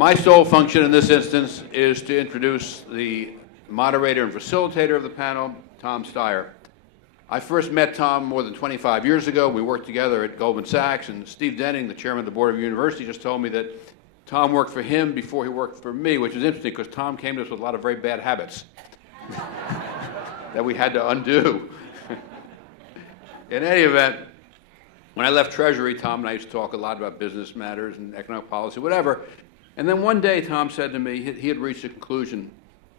My sole function in this instance is to introduce the moderator and facilitator of the panel, Tom Steyer. I first met Tom more than 25 years ago. We worked together at Goldman Sachs, and Steve Denning, the chairman of the board of the university, just told me that Tom worked for him before he worked for me, which is interesting because Tom came to us with a lot of very bad habits that we had to undo. In any event, when I left Treasury, Tom and I used to talk a lot about business matters and economic policy, whatever. And then one day, Tom said to me he had reached a conclusion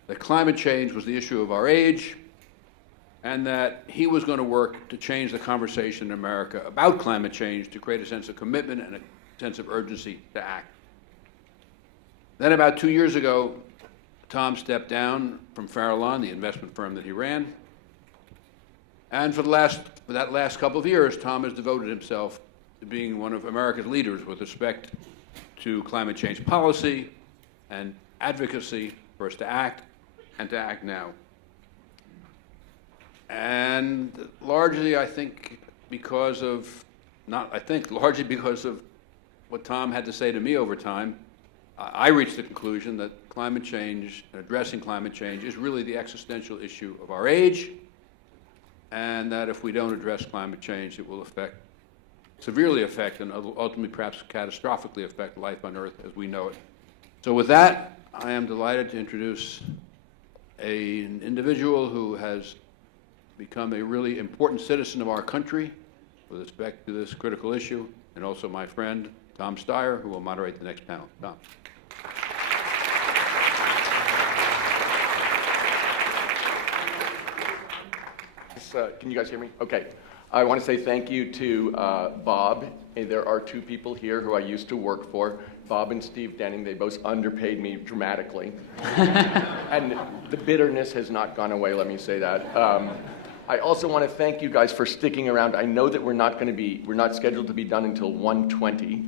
that climate change was the issue of our age, and that he was going to work to change the conversation in America about climate change to create a sense of commitment and a sense of urgency to act. Then about 2 years ago, Tom stepped down from Farallon, the investment firm that he ran. And for that last couple of years, Tom has devoted himself to being one of America's leaders with respect to climate change policy and advocacy for us to act and to act now. And largely, I think, largely because of what Tom had to say to me over time, I reached the conclusion that climate change, addressing climate change, is really the existential issue of our age, and that if we don't address climate change, it will severely affect, and ultimately perhaps catastrophically affect life on Earth as we know it. So with that, I am delighted to introduce an individual who has become a really important citizen of our country with respect to this critical issue, and also my friend, Tom Steyer, who will moderate the next panel. Tom. Can you guys hear me? Okay. I want to say thank you to Bob. There are two people here who I used to work for, Bob and Steve Denning. They both underpaid me dramatically. And the bitterness has not gone away, let me say that. I also want to thank you guys for sticking around. I know that we're not scheduled to be done until 1:20,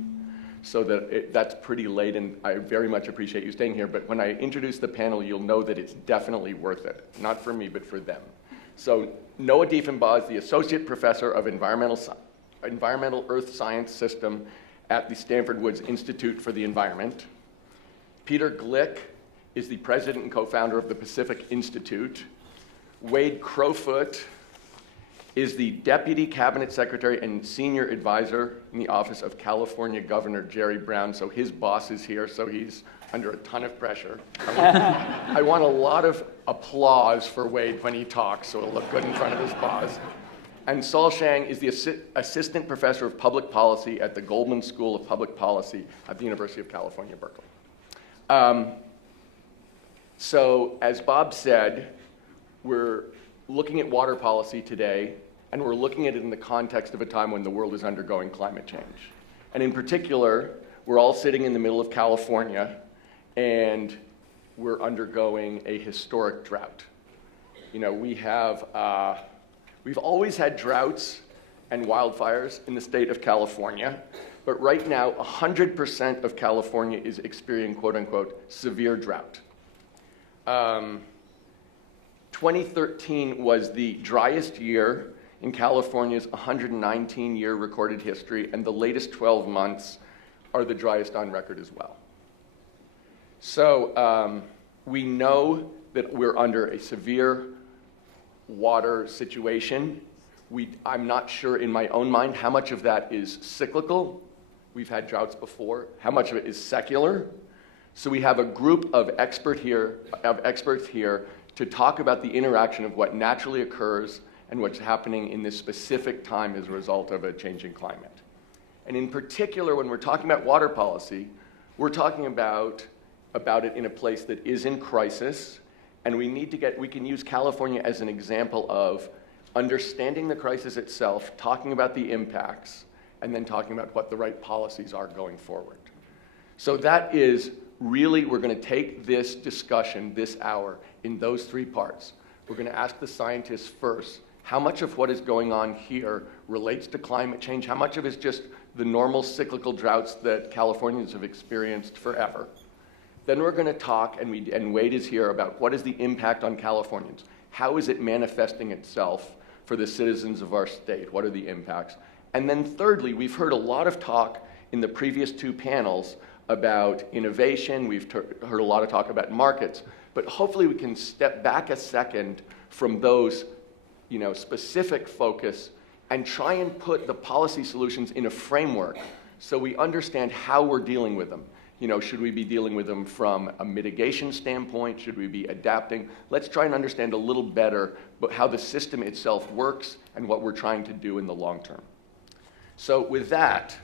so that's pretty late, and I very much appreciate you staying here. But when I introduce the panel, you'll know that it's definitely worth it. Not for me, but for them. So Noah Diffenbaugh is the Associate Professor of Environmental Earth Science System at the Stanford Woods Institute for the Environment. Peter Gleick is the President and co-founder of the Pacific Institute. Wade Crowfoot is the Deputy Cabinet Secretary and Senior Advisor in the Office of California Governor Jerry Brown, so his boss is here, so he's under a ton of pressure. I want a lot of applause for Wade when he talks, so it'll look good in front of his boss. And Hsiang is the Assistant Professor of Public Policy at the Goldman School of Public Policy at the University of California, Berkeley. So as Bob said, we're looking at water policy today, and we're looking at it in the context of a time when the world is undergoing climate change. And in particular, we're all sitting in the middle of California, and we're undergoing a historic drought. You know, we've always had droughts and wildfires in the state of California, but right now, 100% of California is experiencing, quote unquote, severe drought. 2013 was the driest year in California's 119-year recorded history, and the latest 12 months are the driest on record as well. So we know that we're under a severe water situation. I'm not sure in my own mind how much of that is cyclical. We've had droughts before. How much of it is secular? So we have a group of experts here to talk about the interaction of what naturally occurs and what's happening in this specific time as a result of a changing climate. And in particular, when we're talking about water policy, we're talking about it in a place that is in crisis, and we can use California as an example of understanding the crisis itself, talking about the impacts, and then talking about what the right policies are going forward. So that is really, we're going to take this discussion, this hour, in those three parts. We're going to ask the scientists first, how much of what is going on here relates to climate change? How much of it is just the normal cyclical droughts that Californians have experienced forever? Then we're going to talk, and Wade is here, about what is the impact on Californians? How is it manifesting itself for the citizens of our state? What are the impacts? And then thirdly, we've heard a lot of talk in the previous two panels about innovation. We've heard a lot of talk about markets. But hopefully we can step back a second from those specific focus and try and put the policy solutions in a framework so we understand how we're dealing with them. Should we be dealing with them from a mitigation standpoint? Should we be adapting? Let's try and understand a little better how the system itself works and what we're trying to do in the long term. So with that,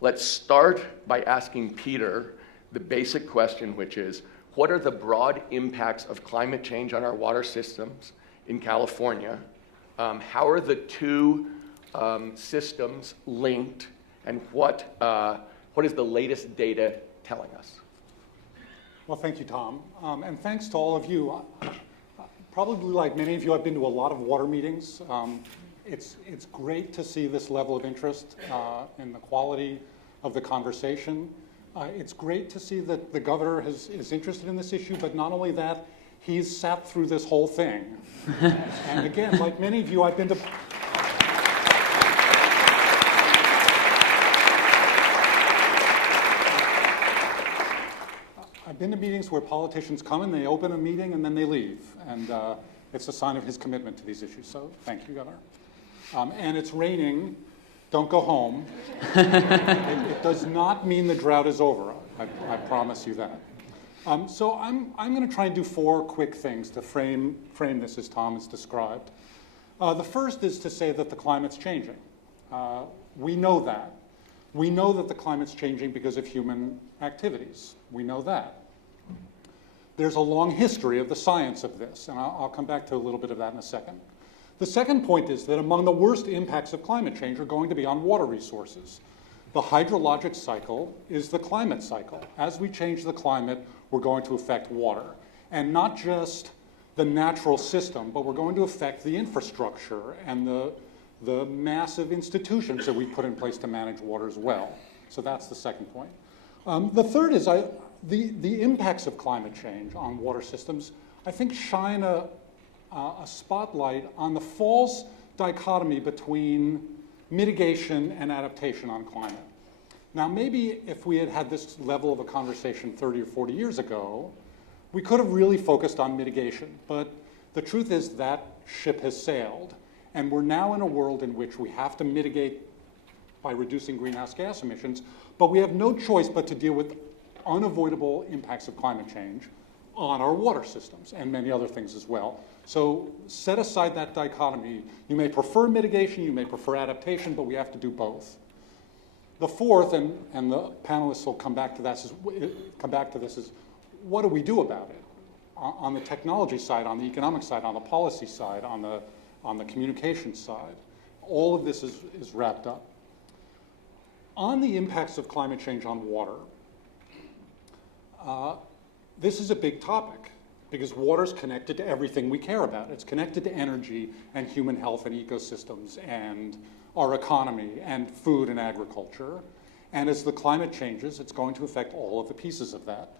let's start by asking Peter the basic question, which is, what are the broad impacts of climate change on our water systems in California? How are the two systems linked? And what is the latest data telling us? Well, thank you, Tom. And thanks to all of you. Probably like many of you, I've been to a lot of water meetings. It's great to see this level of interest in the quality of the conversation. It's great to see that the governor is interested in this issue, but not only that, he's sat through this whole thing. And again, like many of you, I've been to meetings where politicians come and they open a meeting and then they leave. And it's a sign of his commitment to these issues. So thank you, Governor. And it's raining. Don't go home. It does not mean the drought is over. I promise you that. So I'm going to try and do 4 quick things to frame this as Tom has described. The first is to say that the climate's changing. We know that. We know that the climate's changing because of human activities. We know that. There's a long history of the science of this, and I'll come back to a little bit of that in a second. The second point is that among the worst impacts of climate change are going to be on water resources. The hydrologic cycle is the climate cycle. As we change the climate, we're going to affect water. And not just the natural system, but we're going to affect the infrastructure and the massive institutions that we put in place to manage water as well. So that's the second point. The third is the impacts of climate change on water systems, I think, shine a spotlight on the false dichotomy between mitigation and adaptation on climate. Now, maybe if we had had this level of a conversation 30 or 40 years ago, we could have really focused on mitigation. But the truth is that ship has sailed. And we're now in a world in which we have to mitigate by reducing greenhouse gas emissions, but we have no choice but to deal with unavoidable impacts of climate change on our water systems and many other things as well. So set aside that dichotomy. You may prefer mitigation, you may prefer adaptation, but we have to do both. The fourth, and the panelists will come back to this, is what do we do about it? On the technology side, on the economic side, on the policy side, on the communication side. All of this is wrapped up. On the impacts of climate change on water, this is a big topic because water is connected to everything we care about. It's connected to energy and human health and ecosystems and our economy and food and agriculture. And as the climate changes, it's going to affect all of the pieces of that.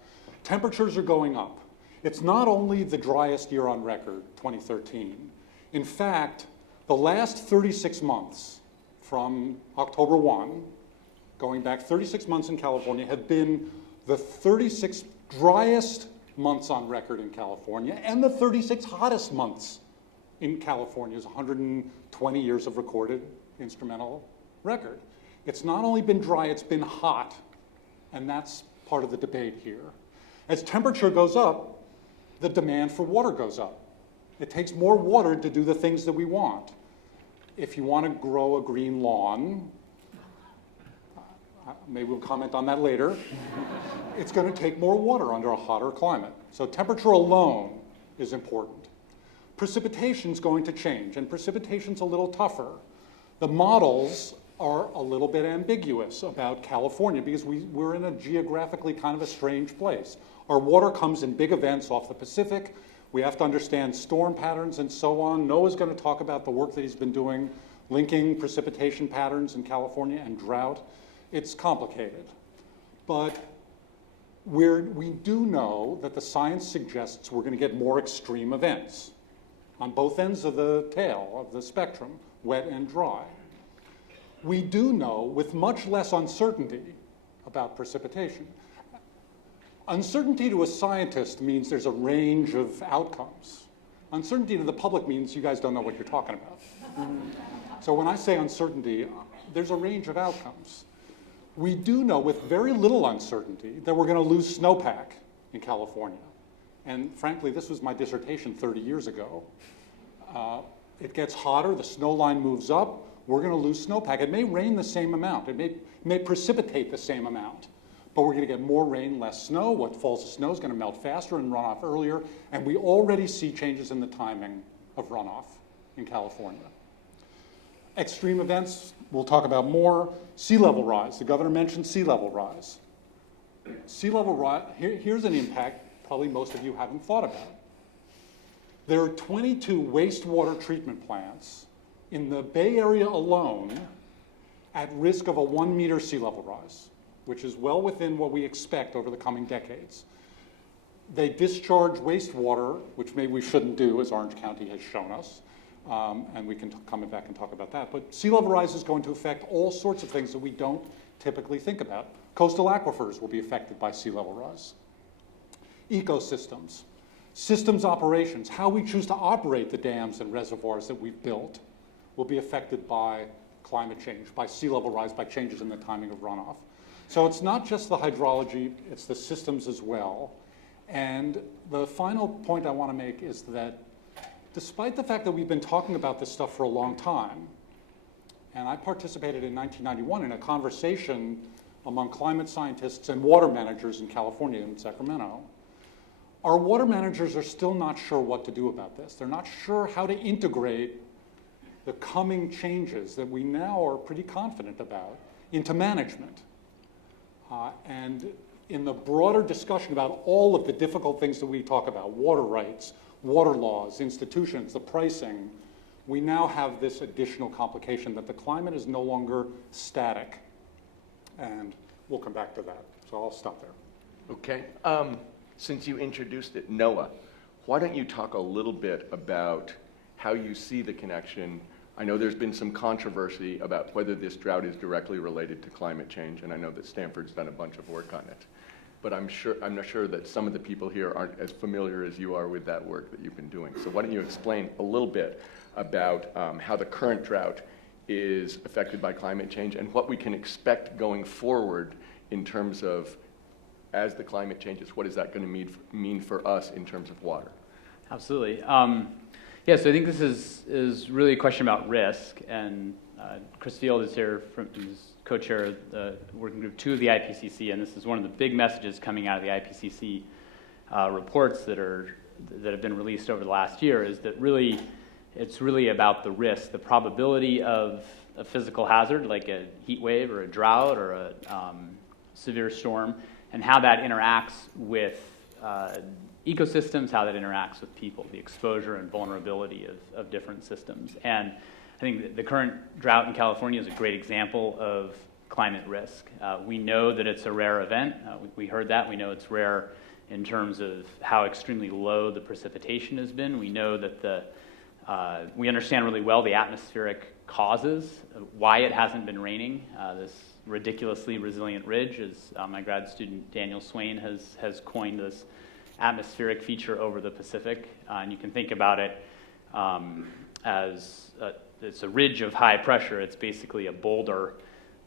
Temperatures are going up. It's not only the driest year on record, 2013. In fact, the last 36 months from October 1, going back 36 months in California, have been the 36 driest months on record in California and the 36 hottest months in California's 120 years of recorded instrumental record. It's not only been dry, it's been hot, and that's part of the debate here. As temperature goes up, the demand for water goes up. It takes more water to do the things that we want. If you want to grow a green lawn, maybe we'll comment on that later, it's going to take more water under a hotter climate. So temperature alone is important. Precipitation's going to change, and precipitation's a little tougher. The models are a little bit ambiguous about California because we're in a geographically kind of a strange place. Our water comes in big events off the Pacific. We have to understand storm patterns and so on. Noah's going to talk about the work that he's been doing, linking precipitation patterns in California and drought. It's complicated. But we do know that the science suggests we're going to get more extreme events on both ends of the tail of the spectrum, wet and dry. We do know, with much less uncertainty about precipitation. Uncertainty to a scientist means there's a range of outcomes. Uncertainty to the public means you guys don't know what you're talking about. So when I say uncertainty, there's a range of outcomes. We do know with very little uncertainty that we're going to lose snowpack in California. And frankly, this was my dissertation 30 years ago. It gets hotter, the snow line moves up, we're going to lose snowpack. It may rain the same amount, it may precipitate the same amount, but we're going to get more rain, less snow. What falls as snow is going to melt faster and run off earlier, and we already see changes in the timing of runoff in California. Extreme events, we'll talk about more. Sea level rise, the governor mentioned sea level rise. Sea level rise, here's an impact probably most of you haven't thought about. There are 22 wastewater treatment plants in the Bay Area alone at risk of a 1 meter sea level rise, which is well within what we expect over the coming decades. They discharge wastewater, which maybe we shouldn't do, as Orange County has shown us, and we can come back and talk about that. But sea level rise is going to affect all sorts of things that we don't typically think about. Coastal aquifers will be affected by sea level rise. Ecosystems, systems operations, how we choose to operate the dams and reservoirs that we've built will be affected by climate change, by sea level rise, by changes in the timing of runoff. So it's not just the hydrology, it's the systems as well. And the final point I want to make is that despite the fact that we've been talking about this stuff for a long time, and I participated in 1991 in a conversation among climate scientists and water managers in California and Sacramento, our water managers are still not sure what to do about this. They're not sure how to integrate the coming changes that we now are pretty confident about into management. And in the broader discussion about all of the difficult things that we talk about, water rights, water laws, institutions, the pricing, we now have this additional complication that the climate is no longer static. And we'll come back to that. So I'll stop there. Okay. Since you introduced it, Noah, why don't you talk a little bit about how you see the connection? I know there's been some controversy about whether this drought is directly related to climate change, and I know that Stanford's done a bunch of work on it. But I'm not sure that some of the people here aren't as familiar as you are with that work that you've been doing. So why don't you explain a little bit about how the current drought is affected by climate change and what we can expect going forward in terms of, as the climate changes, what is that going to mean for us in terms of water? Absolutely. Yeah, so I think this is really a question about risk, and Chris Field is here, who's co-chair of the Working Group 2 of the IPCC, and this is one of the big messages coming out of the IPCC reports that have been released over the last year, is that really, it's really about the risk, the probability of a physical hazard like a heat wave or a drought or a severe storm, and how that interacts with ecosystems, how that interacts with people, the exposure and vulnerability of different systems. And I think the current drought in California is a great example of climate risk. We know that it's a rare event. We heard that. We know it's rare in terms of how extremely low the precipitation has been. We know that we understand really well the atmospheric causes, why it hasn't been raining. This ridiculously resilient ridge, as my grad student Daniel Swain has coined this atmospheric feature over the Pacific. And you can think about it as it's a ridge of high pressure. It's basically a boulder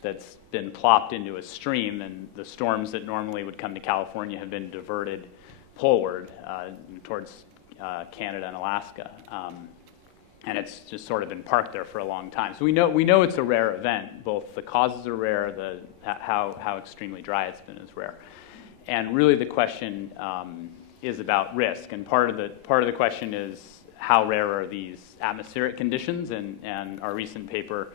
that's been plopped into a stream, and the storms that normally would come to California have been diverted poleward towards Canada and Alaska. And it's just sort of been parked there for a long time. So we know it's a rare event. Both the causes are rare, how extremely dry it's been is rare. And really the question is about risk. And part of the question is how rare are these atmospheric conditions? And our recent paper,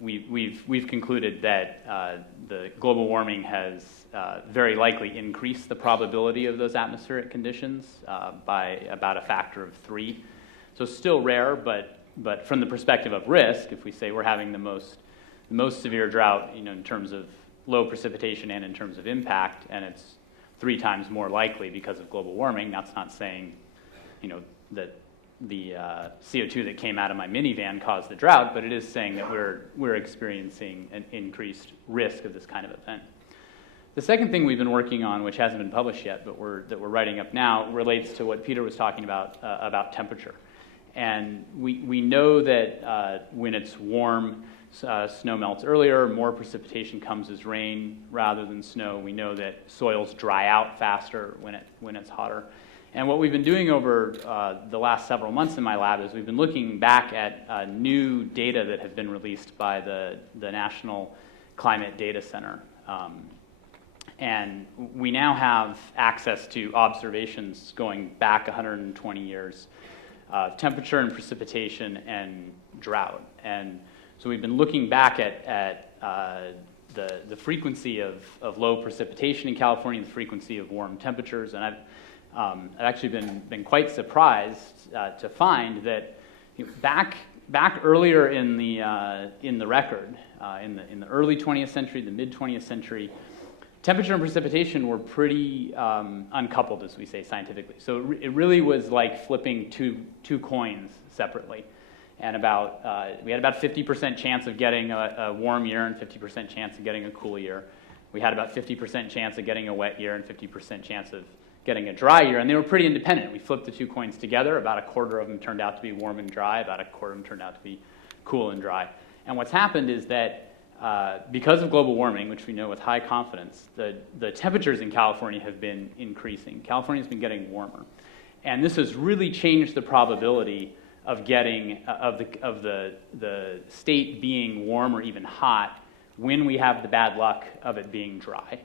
we've concluded that the global warming has very likely increased the probability of those atmospheric conditions by about a factor of 3. So still rare, but from the perspective of risk, if we say we're having the most severe drought, in terms of low precipitation and in terms of impact, and it's 3 times more likely because of global warming, that's not saying, that CO2 that came out of my minivan caused the drought, but it is saying that we're experiencing an increased risk of this kind of event. The second thing we've been working on, which hasn't been published yet, but that we're writing up now, relates to what Peter was talking about temperature. And we know that when it's warm, snow melts earlier, more precipitation comes as rain rather than snow. We know that soils dry out faster when it's hotter. And what we've been doing over the last several months in my lab is we've been looking back at new data that have been released by the National Climate Data Center. And we now have access to observations going back 120 years of temperature and precipitation and drought. And so we've been looking back at the frequency of low precipitation in California, the frequency of warm temperatures, and I've actually been quite surprised to find that back earlier in the record, in the early 20th century, the mid 20th century, temperature and precipitation were pretty uncoupled, as we say scientifically. So it really was like flipping two coins separately. And we had about 50% chance of getting a warm year and 50% chance of getting a cool year. We had about 50% chance of getting a wet year and 50% chance of getting a dry year, and they were pretty independent. We flipped the two coins together. About a quarter of them turned out to be warm and dry. About a quarter of them turned out to be cool and dry. And what's happened is that because of global warming, which we know with high confidence, the temperatures in California have been increasing. California's been getting warmer. And this has really changed the probability of getting, of the state being warm or even hot when we have the bad luck of it being dry.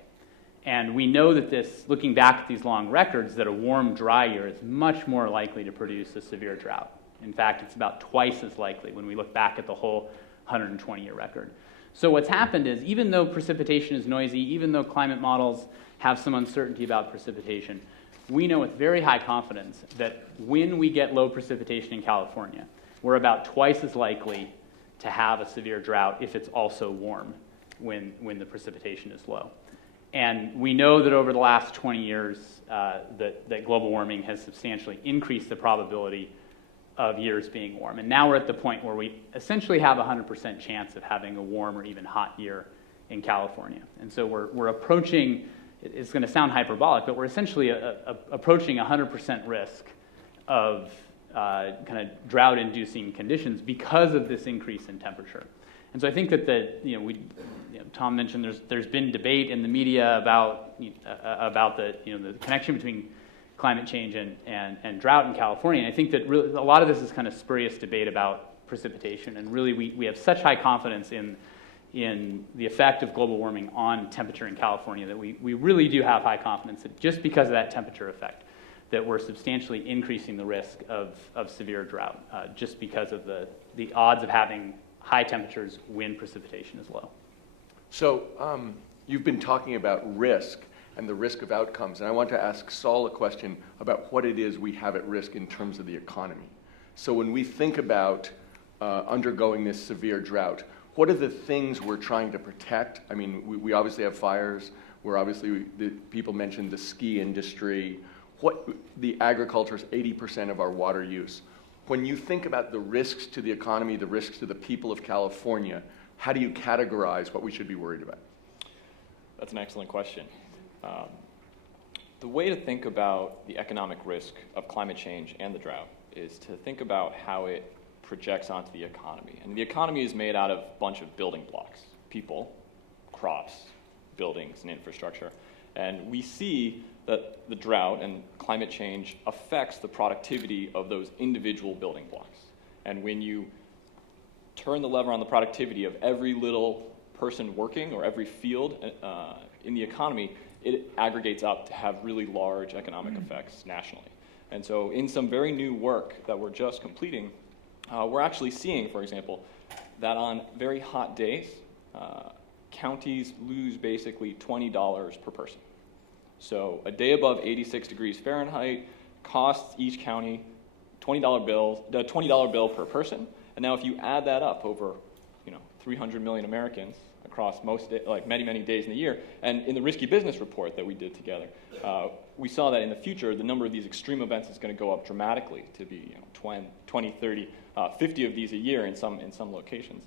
And we know that this, looking back at these long records, that a warm, dry year is much more likely to produce a severe drought. In fact, it's about twice as likely when we look back at the whole 120-year record. So what's happened is, even though precipitation is noisy, even though climate models have some uncertainty about precipitation, we know with very high confidence that when we get low precipitation in California, we're about twice as likely to have a severe drought if it's also warm when the precipitation is low. And we know that over the last 20 years, that global warming has substantially increased the probability of years being warm. And now we're at the point where we essentially have a 100% chance of having a warm or even hot year in California. And so we're approaching, it's going to sound hyperbolic, but we're essentially approaching 100% risk of kind of drought-inducing conditions because of this increase in temperature. And so I think that Tom mentioned there's been debate in the media about the connection between climate change and drought in California. And I think that really, a lot of this is kind of spurious debate about precipitation. And really, we have such high confidence in the effect of global warming on temperature in California that we really do have high confidence that just because of that temperature effect, that we're substantially increasing the risk of severe drought, just because of the odds of having high temperatures when precipitation is low. So you've been talking about risk and the risk of outcomes, and I want to ask Saul a question about what it is we have at risk in terms of the economy. So when we think about undergoing this severe drought, what are the things we're trying to protect? I mean, we obviously have fires. People mentioned the ski industry. The agriculture is 80% of our water use. When you think about the risks to the economy, the risks to the people of California, how do you categorize what we should be worried about? That's an excellent question. The way to think about the economic risk of climate change and the drought is to think about how it projects onto the economy. And the economy is made out of a bunch of building blocks: people, crops, buildings, and infrastructure. And we see that the drought and climate change affects the productivity of those individual building blocks. And when you turn the lever on the productivity of every little person working or every field in the economy, it aggregates up to have really large economic effects nationally. And so in some very new work that we're just completing, we're actually seeing, for example, that on very hot days, counties lose basically $20 per person. So a day above 86 degrees Fahrenheit costs each county $20 bill per person. And now if you add that up over 300 million Americans, across many, many days in the year. And in the Risky Business report that we did together, we saw that in the future, the number of these extreme events is going to go up dramatically to be 20, 30, 50 of these a year in some locations.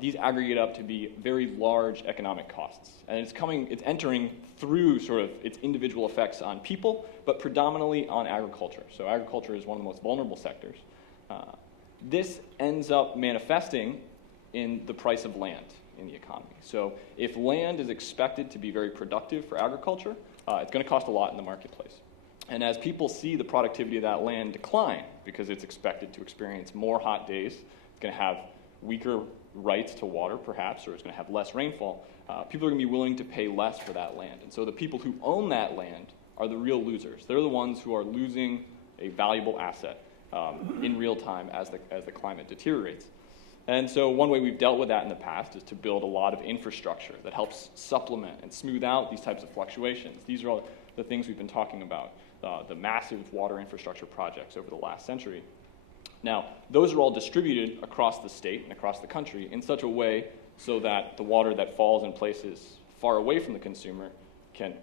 These aggregate up to be very large economic costs. And it's entering through sort of its individual effects on people, but predominantly on agriculture. So agriculture is one of the most vulnerable sectors. This ends up manifesting in the price of land in the economy. So if land is expected to be very productive for agriculture, it's going to cost a lot in the marketplace. And as people see the productivity of that land decline, because it's expected to experience more hot days, it's going to have weaker rights to water, perhaps, or it's going to have less rainfall, people are going to be willing to pay less for that land. And so the people who own that land are the real losers. They're the ones who are losing a valuable asset in real time as the climate deteriorates. And so one way we've dealt with that in the past is to build a lot of infrastructure that helps supplement and smooth out these types of fluctuations. These are all the things we've been talking about, the massive water infrastructure projects over the last century. Now, those are all distributed across the state and across the country in such a way so that the water that falls in places far away from the consumer can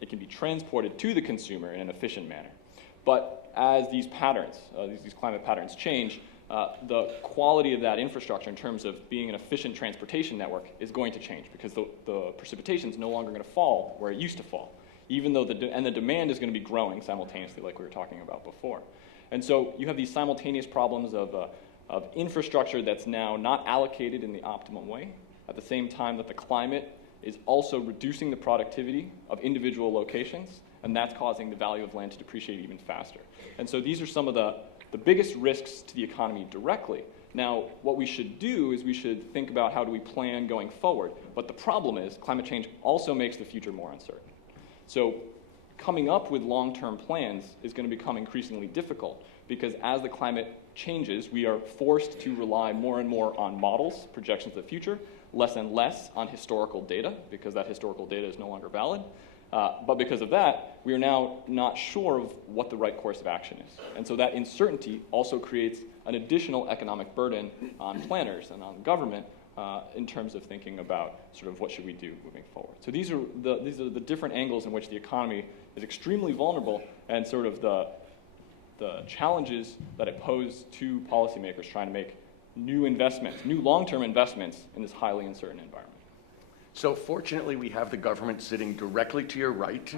be transported to the consumer in an efficient manner. But as these patterns, these climate patterns change, the quality of that infrastructure in terms of being an efficient transportation network is going to change because the precipitation is no longer going to fall where it used to fall, even though the demand is going to be growing simultaneously like we were talking about before. And so you have these simultaneous problems of infrastructure that's now not allocated in the optimum way, at the same time that the climate is also reducing the productivity of individual locations, and that's causing the value of land to depreciate even faster. And so these are some of the biggest risks to the economy directly. Now, what we should do is we should think about how do we plan going forward. But the problem is climate change also makes the future more uncertain. So coming up with long-term plans is going to become increasingly difficult because as the climate changes, we are forced to rely more and more on models, projections of the future, less and less on historical data because that historical data is no longer valid. But because of that, we are now not sure of what the right course of action is. And so that uncertainty also creates an additional economic burden on planners and on government in terms of thinking about sort of what should we do moving forward. So these are the different angles in which the economy is extremely vulnerable and sort of the challenges that it poses to policymakers trying to make new investments, new long-term investments in this highly uncertain environment. So fortunately, we have the government sitting directly to your right.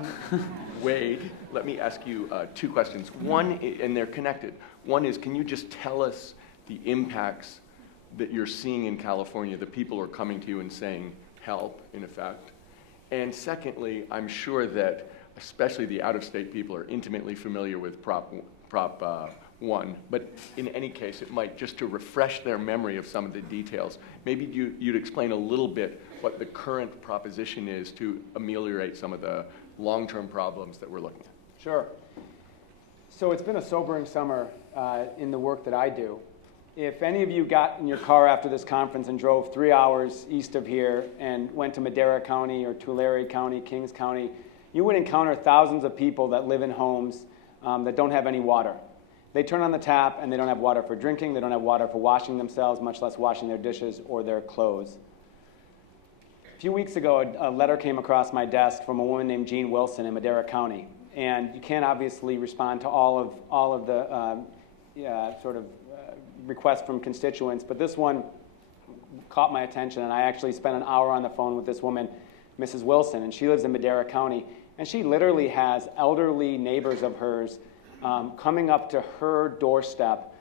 Wade, let me ask you two questions. One, and they're connected. One is, can you just tell us the impacts that you're seeing in California, the people are coming to you and saying, help, in effect? And secondly, I'm sure that especially the out-of-state people are intimately familiar with Prop 1, but in any case, it might, just to refresh their memory of some of the details, maybe you'd explain a little bit what the current proposition is to ameliorate some of the long-term problems that we're looking at. Sure. So it's been a sobering summer in the work that I do. If any of you got in your car after this conference and drove 3 hours east of here and went to Madera County or Tulare County, Kings County, you would encounter thousands of people that live in homes that don't have any water. They turn on the tap and they don't have water for drinking, they don't have water for washing themselves, much less washing their dishes or their clothes. A few weeks ago, a letter came across my desk from a woman named Jean Wilson in Madera County. And you can't obviously respond to all of the requests from constituents, but this one caught my attention, and I actually spent an hour on the phone with this woman, Mrs. Wilson, and she lives in Madera County, and she literally has elderly neighbors of hers coming up to her doorstep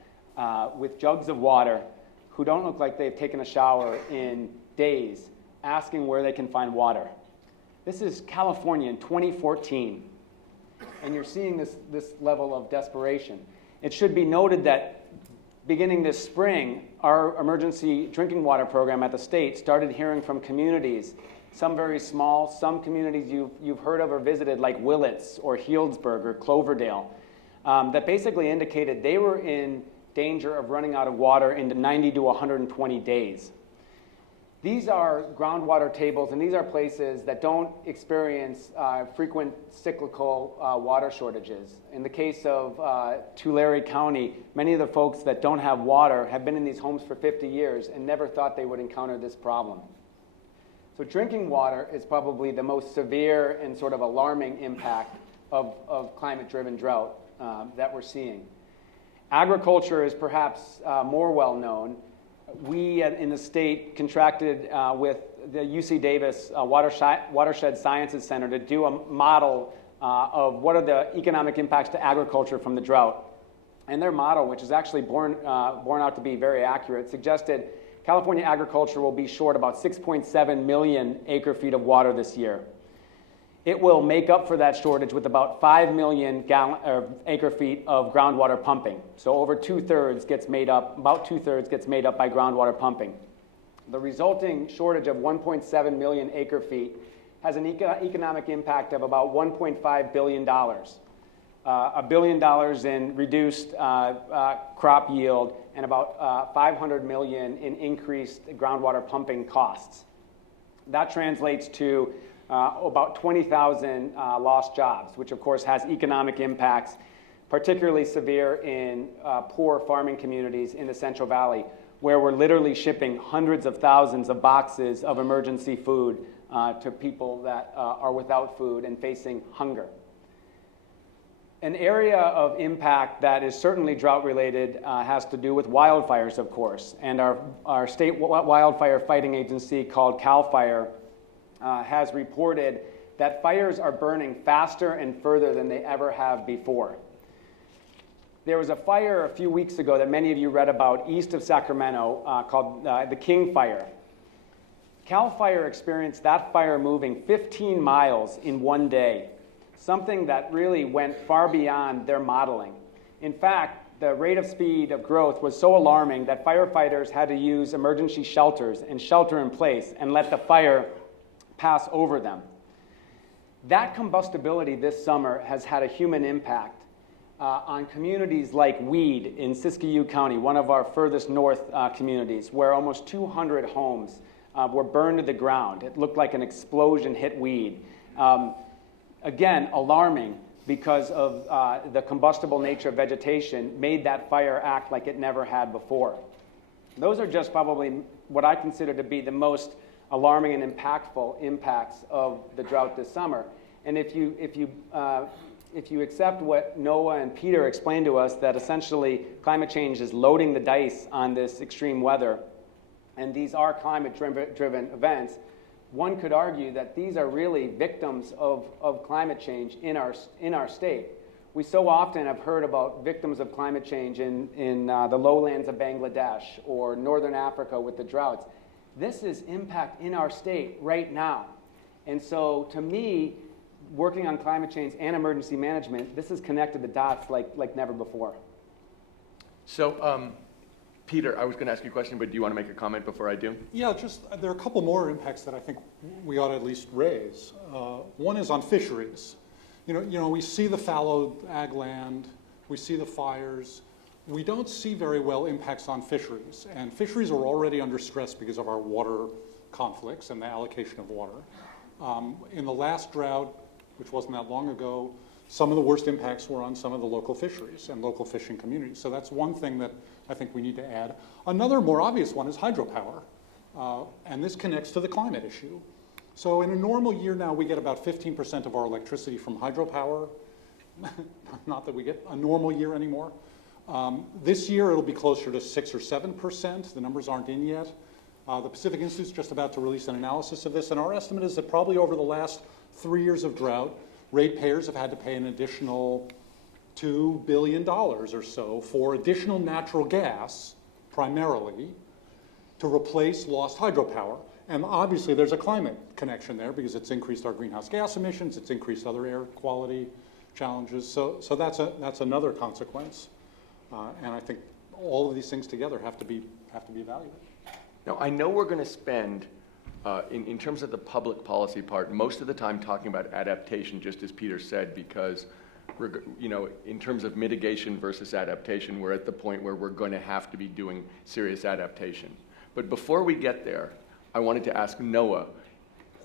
with jugs of water who don't look like they've taken a shower in days, asking where they can find water. This is California in 2014, and you're seeing this level of desperation. It should be noted that beginning this spring, our emergency drinking water program at the state started hearing from communities, some very small, some communities you've heard of or visited, like Willits or Healdsburg or Cloverdale, that basically indicated they were in danger of running out of water in 90 to 120 days. These are groundwater tables, and these are places that don't experience frequent cyclical water shortages. In the case of Tulare County, many of the folks that don't have water have been in these homes for 50 years and never thought they would encounter this problem. So drinking water is probably the most severe and sort of alarming impact of climate-driven drought that we're seeing. Agriculture is perhaps more well-known. We in the state contracted with the UC Davis Watershed Sciences Center to do a model of what are the economic impacts to agriculture from the drought. And their model, which is actually borne out to be very accurate, suggested California agriculture will be short about 6.7 million acre-feet of water this year. It will make up for that shortage with about 5 million acre-feet of groundwater pumping. So over about two-thirds gets made up by groundwater pumping. The resulting shortage of 1.7 million acre-feet has an economic impact of about $1.5 billion. $1 billion in reduced crop yield and about $500 million in increased groundwater pumping costs. That translates to about 20,000 lost jobs, which of course has economic impacts, particularly severe in poor farming communities in the Central Valley, where we're literally shipping hundreds of thousands of boxes of emergency food to people that are without food and facing hunger. An area of impact that is certainly drought-related has to do with wildfires, of course, and our state wildfire fighting agency called CAL FIRE has reported that fires are burning faster and further than they ever have before. There was a fire a few weeks ago that many of you read about east of Sacramento called the King Fire. CAL FIRE experienced that fire moving 15 miles in one day, something that really went far beyond their modeling. In fact, the rate of speed of growth was so alarming that firefighters had to use emergency shelters and shelter in place and let the fire pass over them. That combustibility this summer has had a human impact on communities like Weed in Siskiyou County, one of our furthest north communities, where almost 200 homes were burned to the ground. It looked like an explosion hit Weed. Again, alarming because of the combustible nature of vegetation made that fire act like it never had before. Those are just probably what I consider to be the most alarming and impactful impacts of the drought this summer. And if you accept what Noah and Peter explained to us, that essentially climate change is loading the dice on this extreme weather, and these are climate-driven events, one could argue that these are really victims of climate change in our state. We so often have heard about victims of climate change in the lowlands of Bangladesh or Northern Africa with the droughts. This is impact in our state right now. And so to me, working on climate change and emergency management, this has connected the dots like never before. So, Peter, I was going to ask you a question, but do you want to make a comment before I do? Yeah, there are a couple more impacts that I think we ought to at least raise. One is on fisheries. You know, we see the fallow ag land, we see the fires. We don't see very well impacts on fisheries, and fisheries are already under stress because of our water conflicts and the allocation of water. In the last drought, which wasn't that long ago, some of the worst impacts were on some of the local fisheries and local fishing communities. So that's one thing that I think we need to add. Another more obvious one is hydropower, and this connects to the climate issue. So in a normal year now, we get about 15% of our electricity from hydropower. Not that we get a normal year anymore. This year, it'll be closer to 6 or 7%. The numbers aren't in yet. The Pacific Institute's just about to release an analysis of this, and our estimate is that probably over the last 3 years of drought, ratepayers have had to pay an additional $2 billion or so for additional natural gas, primarily, to replace lost hydropower. And obviously, there's a climate connection there because it's increased our greenhouse gas emissions, it's increased other air quality challenges. So that's another consequence. And I think all of these things together have to be evaluated. Now, I know we're going to spend, in terms of the public policy part, most of the time talking about adaptation, just as Peter said, because in terms of mitigation versus adaptation, we're at the point where we're going to have to be doing serious adaptation. But before we get there, I wanted to ask Noah,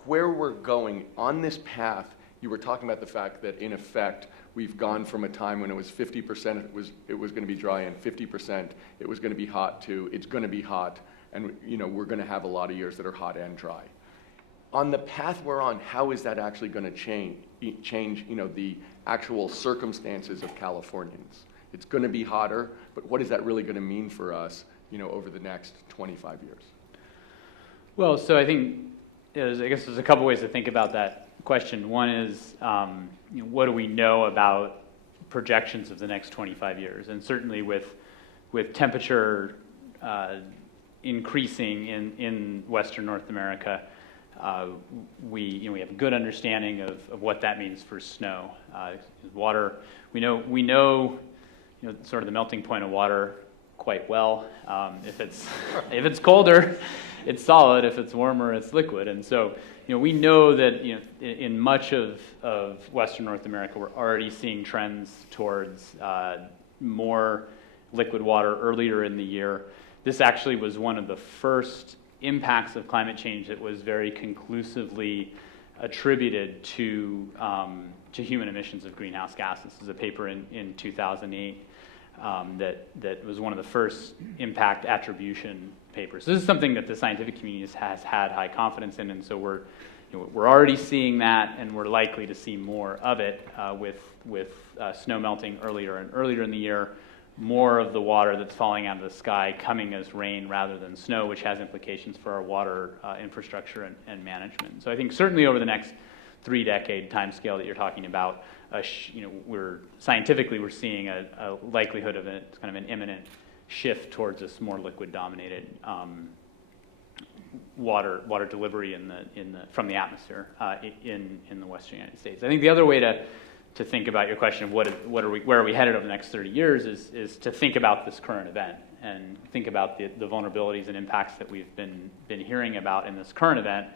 where we're going on this path. You were talking about the fact that, in effect, we've gone from a time when it was 50% it was going to be dry and 50% it was going to be hot to it's going to be hot, and we're going to have a lot of years that are hot and dry. On the path we're on, how is that actually going to change the actual circumstances of Californians? It's going to be hotter, but what is that really going to mean for us, over the next 25 years? Well, so I think I guess there's a couple ways to think about that question. One is, what do we know about projections of the next 25 years? And certainly with temperature increasing in Western North America, we have a good understanding of what that means for snow. Water, we know sort of the melting point of water quite well. If it's colder, it's solid. If it's warmer, it's liquid. And so we know that in much of Western North America, we're already seeing trends towards more liquid water earlier in the year. This actually was one of the first impacts of climate change that was very conclusively attributed to human emissions of greenhouse gases. This is a paper in 2008 that was one of the first impact attribution papers. So this is something that the scientific community has had high confidence in, and so we're already seeing that, and we're likely to see more of it with snow melting earlier and earlier in the year. More of the water that's falling out of the sky coming as rain rather than snow, which has implications for our water infrastructure and management. So I think certainly over the next 3-decade time scale that you're talking about, we're seeing a likelihood of kind of an imminent shift towards this more liquid-dominated water delivery from the atmosphere in the Western United States. I think the other way to think about your question of where are we headed over the next 30 years is to think about this current event and think about the vulnerabilities and impacts that we've been hearing about in this current event,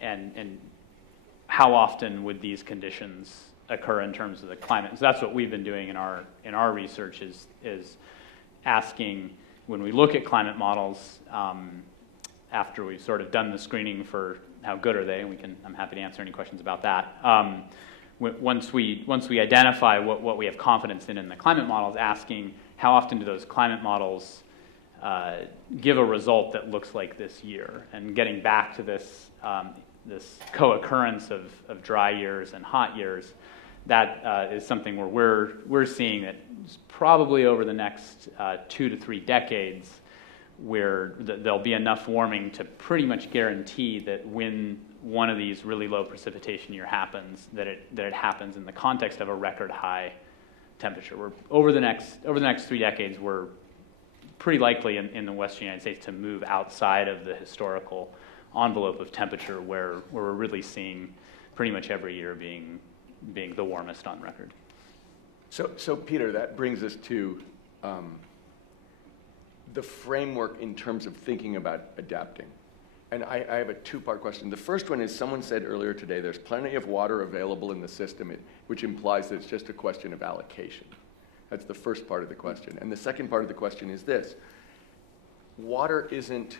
and how often would these conditions occur in terms of the climate. So that's what we've been doing in our research is asking, when we look at climate models, after we've sort of done the screening for how good are they, and I'm happy to answer any questions about that. Once we identify what we have confidence in the climate models, asking how often do those climate models give a result that looks like this year, and getting back to this co-occurrence of dry years and hot years. That is something where we're seeing that probably over the next 2 to 3 decades, where there'll be enough warming to pretty much guarantee that when one of these really low precipitation year happens, that it happens in the context of a record high temperature. We're over the next 3 decades, we're pretty likely in the Western United States to move outside of the historical envelope of temperature where we're really seeing pretty much every year being the warmest on record. So Peter, that brings us to the framework in terms of thinking about adapting. And I have a 2-part question. The first one is, someone said earlier today, there's plenty of water available in the system, which implies that it's just a question of allocation. That's the first part of the question. And the second part of the question is this: water isn't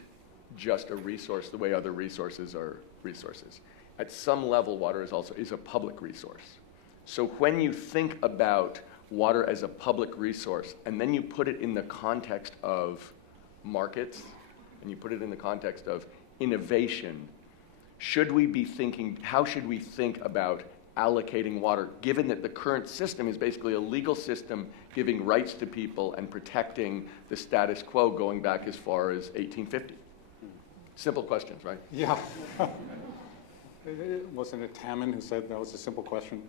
just a resource the way other resources are resources. At some level, water is a public resource. So when you think about water as a public resource, and then you put it in the context of markets, and you put it in the context of innovation, how should we think about allocating water, given that the current system is basically a legal system giving rights to people and protecting the status quo going back as far as 1850? Simple questions, right? Yeah. Wasn't it Taman who said that was a simple question?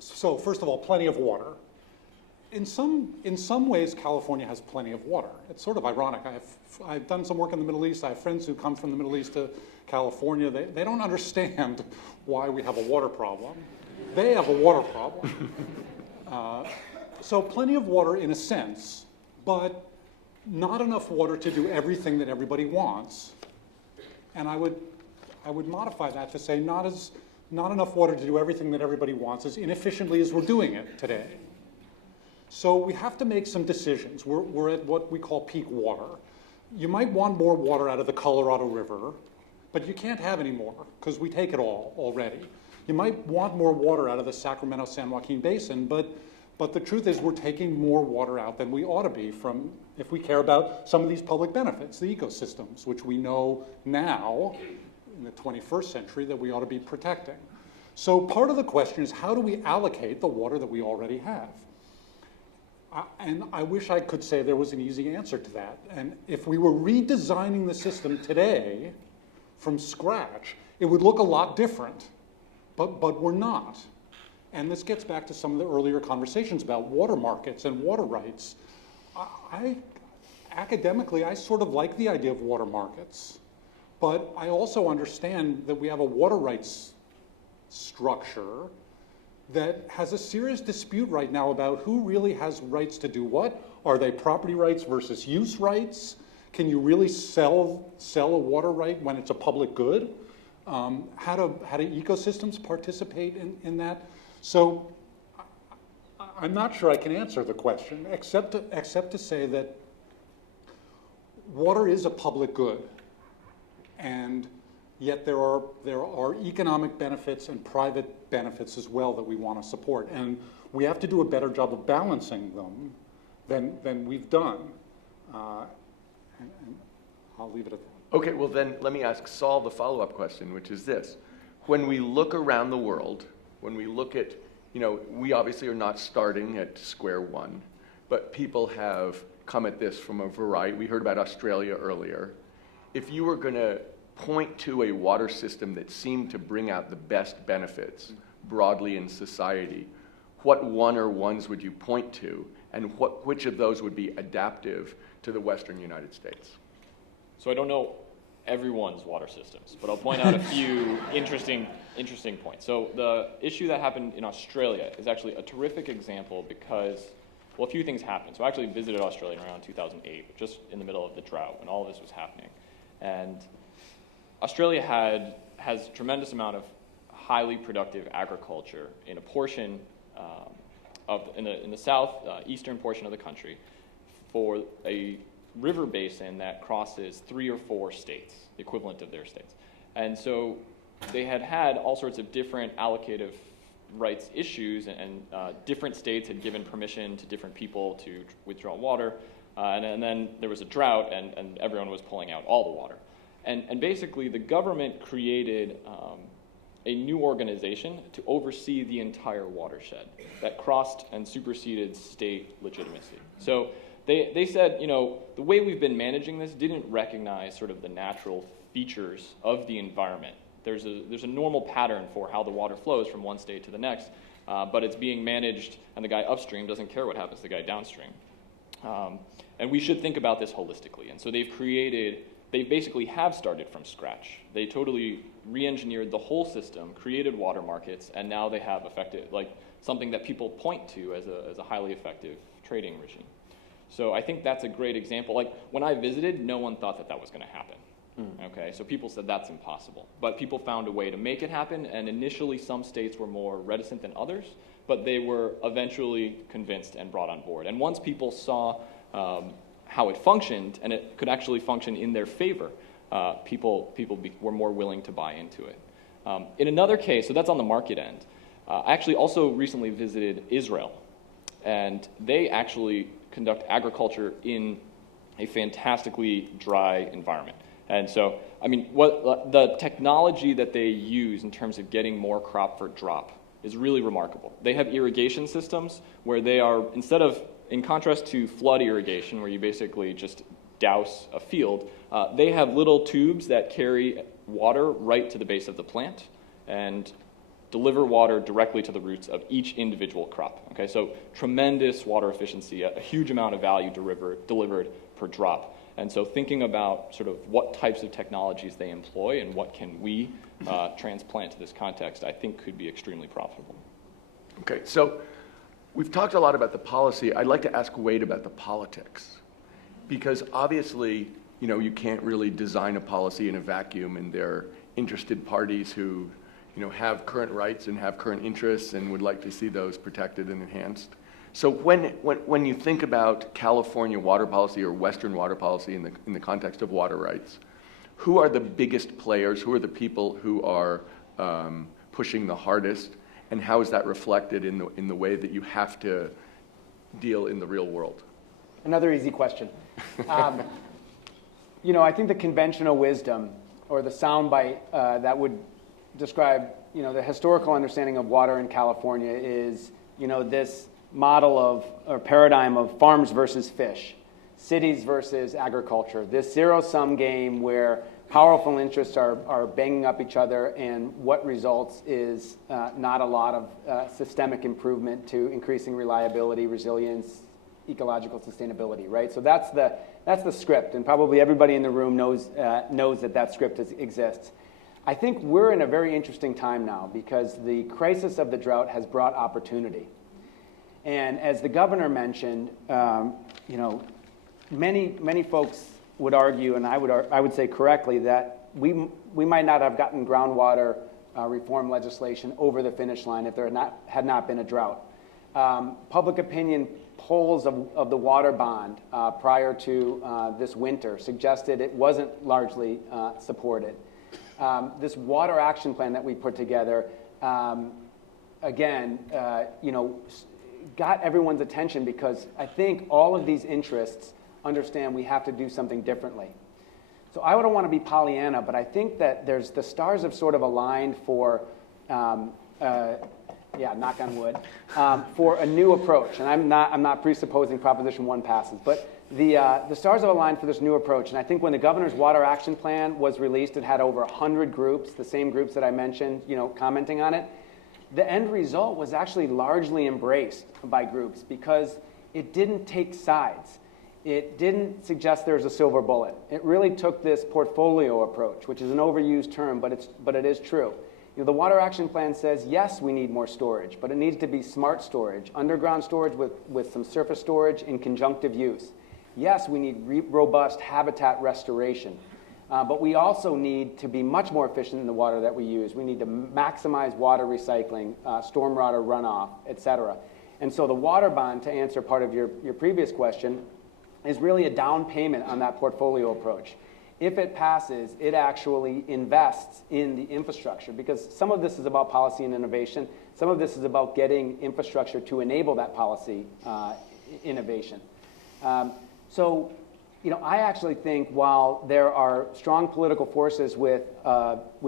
So first of all, plenty of water. In some ways, California has plenty of water. It's sort of ironic. I've done some work in the Middle East. I have friends who come from the Middle East to California. They don't understand why we have a water problem. They have a water problem. So plenty of water in a sense, but not enough water to do everything that everybody wants. And I would modify that to say not enough water to do everything that everybody wants as inefficiently as we're doing it today. So we have to make some decisions. We're at what we call peak water. you might want more water out of the Colorado River, but you can't have any more because we take it all already. You might want more water out of the Sacramento-San Joaquin Basin, but the truth is we're taking more water out than we ought to be from, if we care about some of these public benefits, the ecosystems, which we know now in the 21st century that we ought to be protecting. So part of the question is, how do we allocate the water that we already have? And I wish I could say there was an easy answer to that. And if we were redesigning the system today from scratch, it would look a lot different, but we're not. And this gets back to some of the earlier conversations about water markets and water rights. Academically, I sort of like the idea of water markets, but I also understand that we have a water rights structure that has a serious dispute right now about who really has rights to do what. Are they property rights versus use rights? Can you really sell a water right when it's a public good? How do ecosystems participate in that? So I'm not sure I can answer the question, except to say that water is a public good, and yet there are economic benefits and private benefits as well that we want to support, and we have to do a better job of balancing them than we've done. And I'll leave it at that. Okay, well then let me ask Saul the follow-up question, which is this. When we look around the world, when we look at, we obviously are not starting at square one, but people have come at this from a variety. We heard about Australia earlier. If you were going to point to a water system that seemed to bring out the best benefits broadly in society, what one or ones would you point to, and which of those would be adaptive to the Western United States? So I don't know everyone's water systems, but I'll point out a few interesting points. So the issue that happened in Australia is actually a terrific example because, well, a few things happened. So I actually visited Australia around 2008, just in the middle of the drought when all of this was happening. And Australia has a tremendous amount of highly productive agriculture in a portion in the south eastern portion of the country for a river basin that crosses 3 or 4 states, the equivalent of their states. And so they had all sorts of different allocative rights issues, and different states had given permission to different people to withdraw water, and then there was a drought, and everyone was pulling out all the water. And basically, the government created a new organization to oversee the entire watershed that crossed and superseded state legitimacy. So they said, the way we've been managing this didn't recognize sort of the natural features of the environment. There's a normal pattern for how the water flows from one state to the next, but it's being managed, and the guy upstream doesn't care what happens to the guy downstream. And we should think about this holistically. And so they basically have started from scratch. They totally re-engineered the whole system, created water markets, and now they have something that people point to as a highly effective trading regime. So I think that's a great example. Like when I visited, no one thought that was going to happen. Okay, so people said that's impossible. But people found a way to make it happen, and initially some states were more reticent than others, but they were eventually convinced and brought on board. And once people saw how it functioned, and it could actually function in their favor, people were more willing to buy into it. In another case, so that's on the market end, I actually also recently visited Israel, and they actually conduct agriculture in a fantastically dry environment. And so, what the technology that they use in terms of getting more crop for drop is really remarkable. They have irrigation systems where they are, in contrast to flood irrigation, where you basically just douse a field, they have little tubes that carry water right to the base of the plant and deliver water directly to the roots of each individual crop. Okay, so tremendous water efficiency, a huge amount of value delivered per drop. And so thinking about sort of what types of technologies they employ and what can we transplant to this context, I think could be extremely profitable. Okay, so we've talked a lot about the policy. I'd like to ask Wade about the politics. Because obviously, you can't really design a policy in a vacuum, and there are interested parties who have current rights and have current interests and would like to see those protected and enhanced. So when you think about California water policy or Western water policy in the context of water rights, who are the biggest players? Who are the people who are pushing the hardest? And how is that reflected in the way that you have to deal in the real world? Another easy question. I think the conventional wisdom or the soundbite that would describe, the historical understanding of water in California is, this model of or paradigm of farms versus fish, cities versus agriculture, this zero-sum game where powerful interests are banging up each other, and what results is not a lot of systemic improvement to increasing reliability, resilience, ecological sustainability, right? So that's the script, and probably everybody in the room knows that script exists. I think we're in a very interesting time now because the crisis of the drought has brought opportunity. And as the governor mentioned, many folks would argue, and I would say correctly, that we might not have gotten groundwater reform legislation over the finish line if there had not been a drought. Public opinion polls of the water bond prior to this winter suggested it wasn't largely supported. This water action plan that we put together, got everyone's attention because I think all of these interests understand we have to do something differently. So I don't want to be Pollyanna, but I think that the stars have sort of aligned for, knock on wood, for a new approach. And I'm not presupposing Proposition 1 passes, but the stars have aligned for this new approach. And I think when the governor's water action plan was released, it had over 100 groups, the same groups that I mentioned, commenting on it. The end result was actually largely embraced by groups because it didn't take sides. It didn't suggest there's a silver bullet. It really took this portfolio approach, which is an overused term, but it is true. The Water Action Plan says, yes, we need more storage, but it needs to be smart storage, underground storage with some surface storage in conjunctive use. Yes, we need robust habitat restoration. But we also need to be much more efficient in the water that we use. We need to maximize water recycling, stormwater runoff, et cetera. And so the water bond, to answer part of your previous question, is really a down payment on that portfolio approach. If it passes, it actually invests in the infrastructure because some of this is about policy and innovation. Some of this is about getting infrastructure to enable that policy innovation. I actually think while there are strong political forces with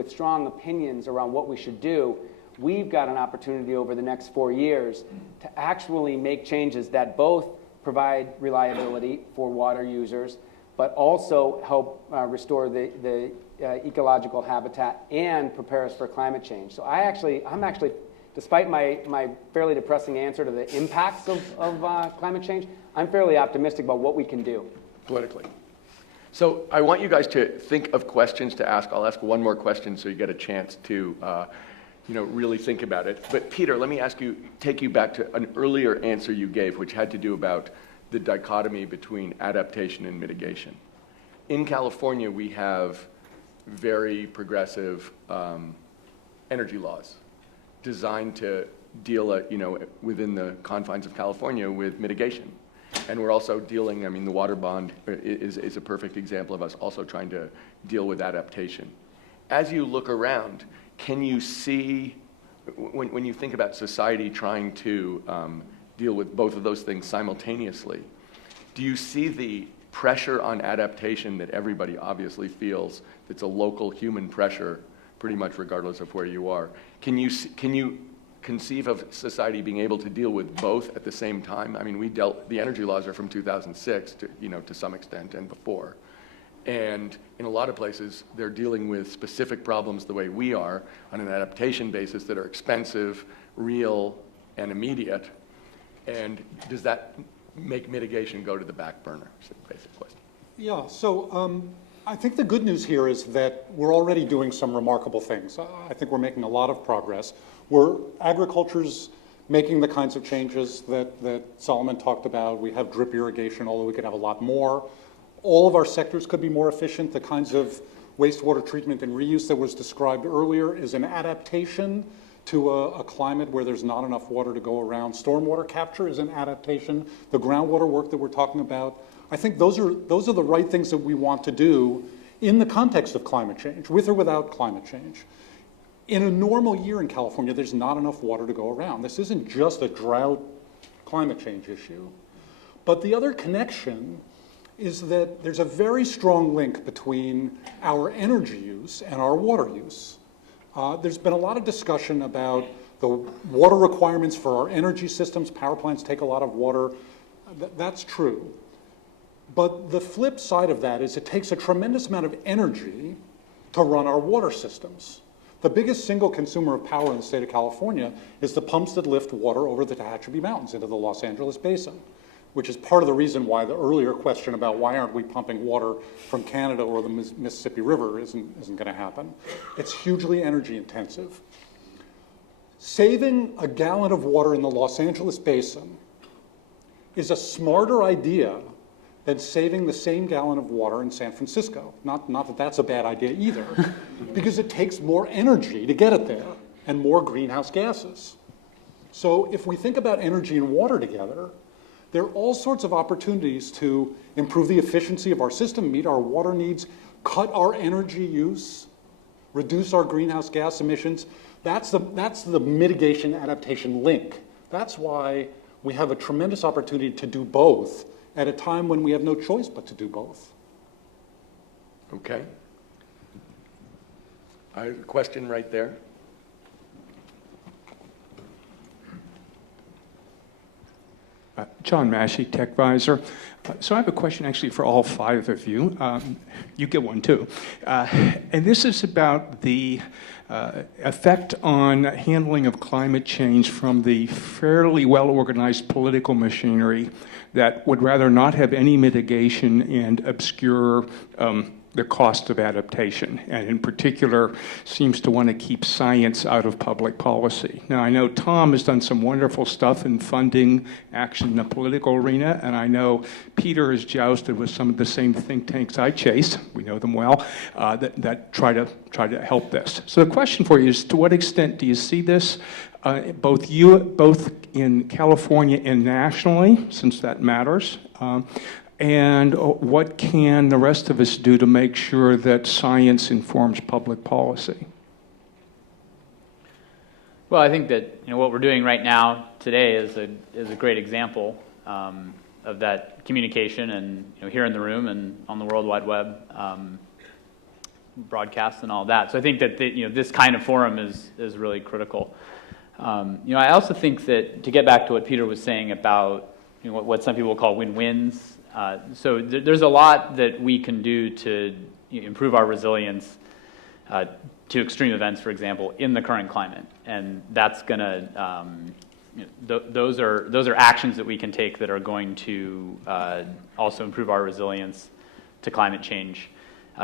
strong opinions around what we should do, we've got an opportunity over the next 4 years to actually make changes that both provide reliability for water users, but also help restore the ecological habitat and prepare us for climate change. So I'm actually, despite my fairly depressing answer to the impacts of climate change, I'm fairly optimistic about what we can do. Politically. So I want you guys to think of questions to ask. I'll ask one more question so you get a chance to really think about it. But Peter, let me take you back to an earlier answer you gave, which had to do about the dichotomy between adaptation and mitigation. In California, we have very progressive energy laws designed to deal, within the confines of California with mitigation. And we're also dealing, the water bond is a perfect example of us also trying to deal with adaptation. As you look around, can you see, when you think about society trying to deal with both of those things simultaneously, do you see the pressure on adaptation that everybody obviously feels that's a local human pressure, pretty much regardless of where you are? Can you conceive of society being able to deal with both at the same time? The energy laws are from 2006 to some extent and before. And in a lot of places, they're dealing with specific problems the way we are on an adaptation basis that are expensive, real, and immediate. And does that make mitigation go to the back burner? Is the basic question. Yeah, so I think the good news here is that we're already doing some remarkable things. I think we're making a lot of progress. Agriculture's making the kinds of changes that Solomon talked about. We have drip irrigation, although we could have a lot more. All of our sectors could be more efficient. The kinds of wastewater treatment and reuse that was described earlier is an adaptation to a climate where there's not enough water to go around. Stormwater capture is an adaptation. The groundwater work that we're talking about, I think those are the right things that we want to do in the context of climate change, with or without climate change. In a normal year in California, there's not enough water to go around. This isn't just a drought climate change issue. But the other connection is that there's a very strong link between our energy use and our water use. There's been a lot of discussion about the water requirements for our energy systems. Power plants take a lot of water. That's true. But the flip side of that is it takes a tremendous amount of energy to run our water systems. The biggest single consumer of power in the state of California is the pumps that lift water over the Tehachapi Mountains into the Los Angeles Basin, which is part of the reason why the earlier question about why aren't we pumping water from Canada or the Mississippi River isn't going to happen. It's hugely energy intensive. Saving a gallon of water in the Los Angeles Basin is a smarter idea than saving the same gallon of water in San Francisco. Not that that's a bad idea either, because it takes more energy to get it there and more greenhouse gases. So if we think about energy and water together, there are all sorts of opportunities to improve the efficiency of our system, meet our water needs, cut our energy use, reduce our greenhouse gas emissions. That's the mitigation adaptation link. That's why we have a tremendous opportunity to do both at a time when we have no choice but to do both. Okay. I have a question right there. John Massey, TechVisor. So I have a question actually for all five of you. You get one too. And this is about the effect on handling of climate change from the fairly well-organized political machinery that would rather not have any mitigation and obscure the cost of adaptation, and in particular seems to want to keep science out of public policy. Now, I know Tom has done some wonderful stuff in funding action in the political arena, and I know Peter has jousted with some of the same think tanks I chase, we know them well, that try to help this. So the question for you is, to what extent do you see this, both in California and nationally, since that matters, and what can the rest of us do to make sure that science informs public policy? Well, I think that what we're doing right now today is a great example of that communication, and here in the room and on the World Wide Web, broadcasts and all that. So I think that this kind of forum is really critical. I also think that, to get back to what Peter was saying about what some people call win-wins. So there's a lot that we can do to improve our resilience to extreme events, for example, in the current climate, and that's going to those are actions that we can take that are going to also improve our resilience to climate change.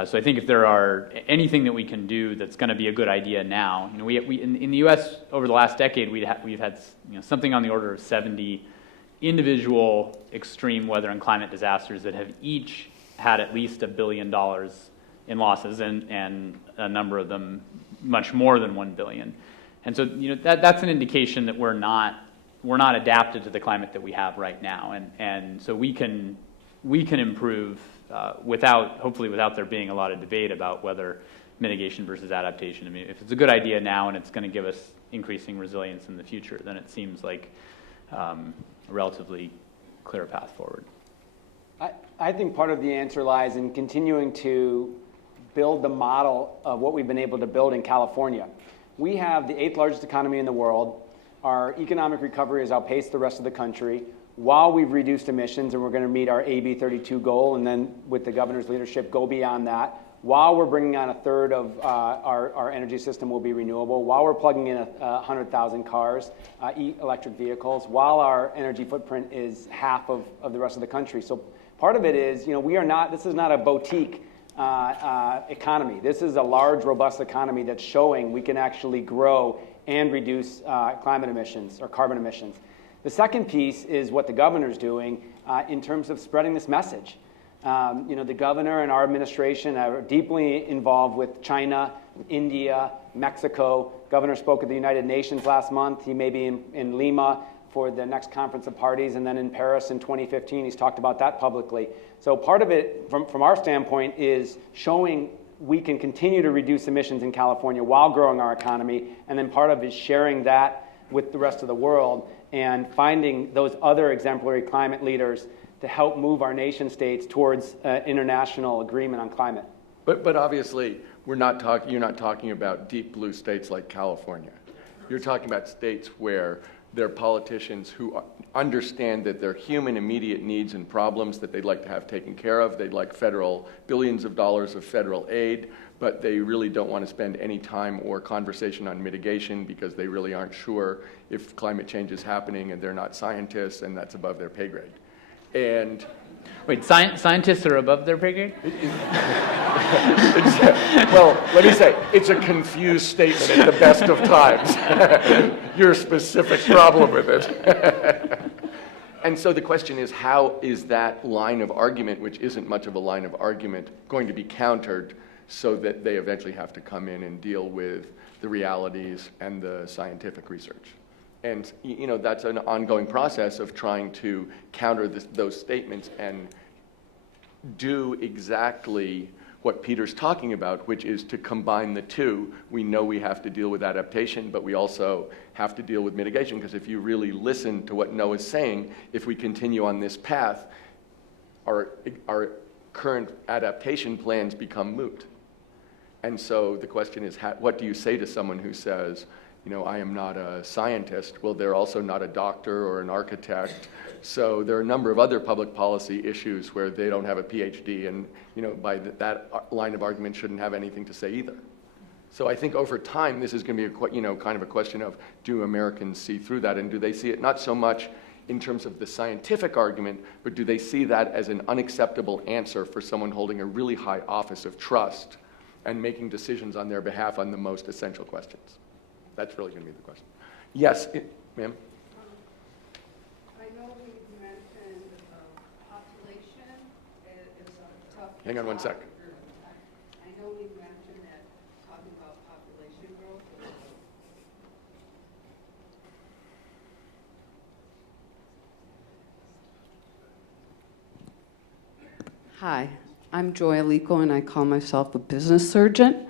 So I think if there are anything that we can do that's going to be a good idea now, we in the U.S. over the last decade we've had something on the order of 70 individual extreme weather and climate disasters that have each had at least $1 billion in losses, and a number of them much more than $1 billion. And so that's an indication that we're not adapted to the climate that we have right now, and so we can improve hopefully without there being a lot of debate about whether mitigation versus adaptation. I mean, if it's a good idea now and it's going to give us increasing resilience in the future, then it seems like a relatively clear path forward. I think part of the answer lies in continuing to build the model of what we've been able to build in California. We have the 8th largest economy in the world. Our economic recovery has outpaced the rest of the country while we've reduced emissions, and we're going to meet our AB 32 goal, and then with the governor's leadership go beyond that, while we're bringing on a third of our energy system will be renewable, while we're plugging in 100,000 cars, electric vehicles, while our energy footprint is half of the rest of the country. So part of it is, this is not a boutique economy. This is a large, robust economy that's showing we can actually grow and reduce climate emissions or carbon emissions. The second piece is what the governor's doing in terms of spreading this message. The governor and our administration are deeply involved with China, India, Mexico. Governor spoke at the United Nations last month. He may be in Lima for the next conference of parties, and then in Paris in 2015. He's talked about that publicly. So part of it, from our standpoint, is showing we can continue to reduce emissions in California while growing our economy, and then part of it is sharing that with the rest of the world and finding those other exemplary climate leaders to help move our nation states towards international agreement on climate. But obviously, you're not talking about deep blue states like California. You're talking about states where there are politicians who understand that there are human immediate needs and problems that they'd like to have taken care of. They'd like billions of dollars of federal aid, but they really don't want to spend any time or conversation on mitigation because they really aren't sure if climate change is happening, and they're not scientists, and that's above their pay grade. And Wait, scientists are above their pay grade? well, let me say, it's a confused statement at the best of times. Your specific problem with it. And so the question is, how is that line of argument, which isn't much of a line of argument, going to be countered so that they eventually have to come in and deal with the realities and the scientific research? And that's an ongoing process of trying to counter those statements and do exactly what Peter's talking about, which is to combine the two. We know we have to deal with adaptation, but we also have to deal with mitigation, because if you really listen to what Noah's saying, if we continue on this path, our current adaptation plans become moot. And so the question is, what do you say to someone who says, I am not a scientist? Well, they're also not a doctor or an architect. So there are a number of other public policy issues where they don't have a PhD, and by that line of argument shouldn't have anything to say either. So I think over time this is going to be kind of a question of, do Americans see through that, and do they see it not so much in terms of the scientific argument, but do they see that as an unacceptable answer for someone holding a really high office of trust and making decisions on their behalf on the most essential questions? That's really going to be the question. Yes, ma'am? I know we mentioned population is a tough. Hang on one sec. I know we mentioned that talking about population growth. Hi, I'm Joy Alico, and I call myself a business surgeon,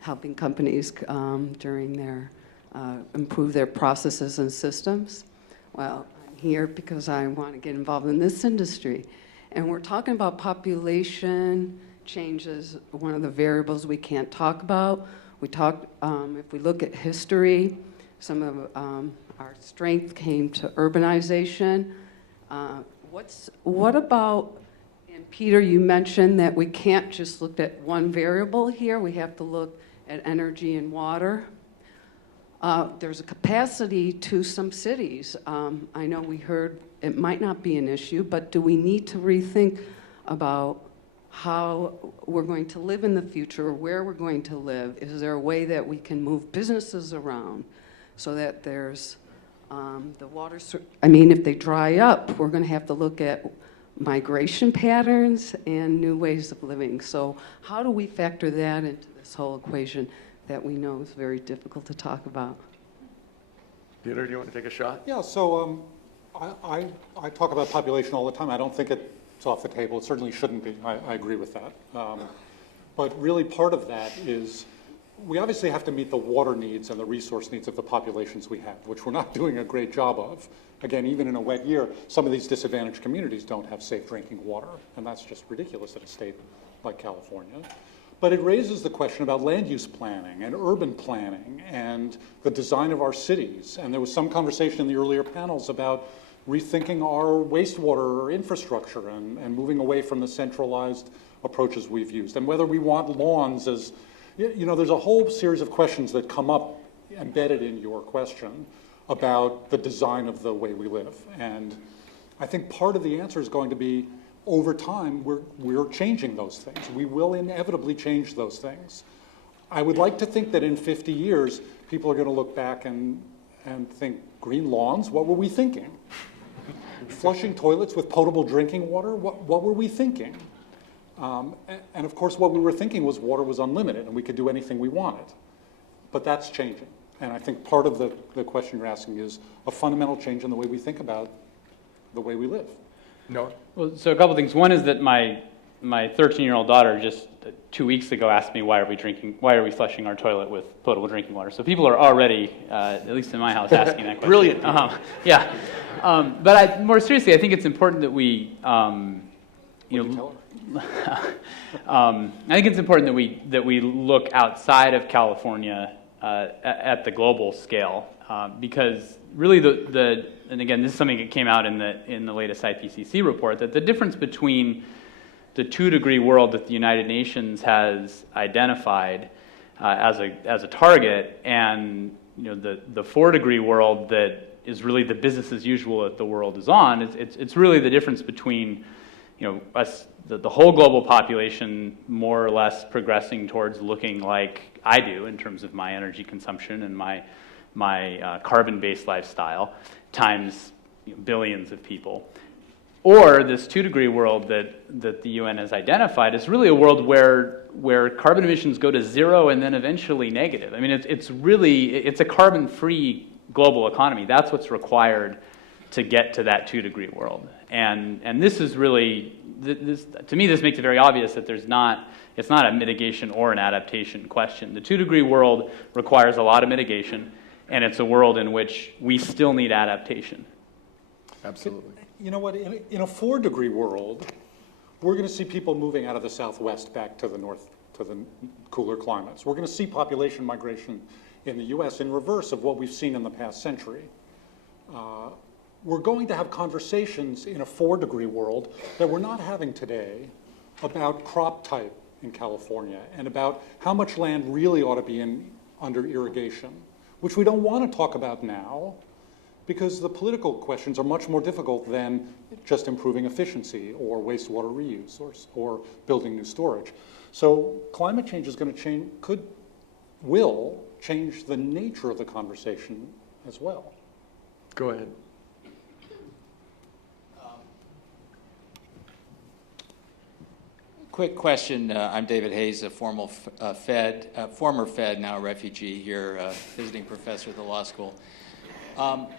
helping companies during their improve their processes and systems. Well, I'm here because I want to get involved in this industry. And we're talking about population changes, one of the variables we can't talk about. We talk, if we look at history, some of our strength came to urbanization. What about, and Peter, you mentioned that we can't just look at one variable here. We have to look at energy and water. There's a capacity to some cities. I know we heard it might not be an issue, but do we need to rethink about how we're going to live in the future, or where we're going to live? Is there a way that we can move businesses around so that there's the water? If they dry up, we're going to have to look at migration patterns and new ways of living. So how do we factor that into this whole equation that we know is very difficult to talk about? Peter, do you want to take a shot? Yeah, so I talk about population all the time. I don't think it's off the table. It certainly shouldn't be. I agree with that. But really part of that is we obviously have to meet the water needs and the resource needs of the populations we have, which we're not doing a great job of. Again, even in a wet year, some of these disadvantaged communities don't have safe drinking water, and that's just ridiculous in a state like California. But it raises the question about land use planning and urban planning and the design of our cities. And there was some conversation in the earlier panels about rethinking our wastewater infrastructure and moving away from the centralized approaches we've used. And whether we want lawns as, there's a whole series of questions that come up embedded in your question about the design of the way we live. And I think part of the answer is going to be, over time, we're changing those things. We will inevitably change those things. I would like to think that in 50 years, people are going to look back and think, green lawns, what were we thinking? Flushing toilets with potable drinking water, what were we thinking? And of course, what we were thinking was water was unlimited and we could do anything we wanted. But that's changing. And I think part of the question you're asking is a fundamental change in the way we think about the way we live. Noah? Well, so a couple things. One is that my 13-year-old daughter just 2 weeks ago asked me why are we flushing our toilet with potable drinking water. So people are already, at least in my house, asking that question. Brilliant. Yeah. But more seriously, I think it's important that we, I think it's important that we look outside of California at the global scale, because really and again, this is something that came out in the latest IPCC report, that the difference between the 2-degree world that the United Nations has identified as a target and the 4-degree world that is really the business as usual that the world is on, it's really the difference between us, the whole global population more or less progressing towards looking like I do in terms of my energy consumption and my carbon-based lifestyle, times billions of people. Or this 2-degree world that the UN has identified is really a world where carbon emissions go to zero and then eventually negative. I mean, it's a carbon-free global economy. That's what's required to get to that 2-degree world. And this is really, to me, this makes it very obvious that it's not a mitigation or an adaptation question. The 2-degree world requires a lot of mitigation, and it's a world in which we still need adaptation. Absolutely. You know what, in a 4-degree world, we're going to see people moving out of the Southwest back to the north, to the cooler climates. We're going to see population migration in the US in reverse of what we've seen in the past century. We're going to have conversations in a 4-degree world that we're not having today about crop type in California and about how much land really ought to be under irrigation, which we don't want to talk about now because the political questions are much more difficult than just improving efficiency or wastewater reuse or building new storage. So climate change is going to will change the nature of the conversation as well. Go ahead. Quick question. I'm David Hayes, a former Fed, now a refugee here, visiting professor at the law school.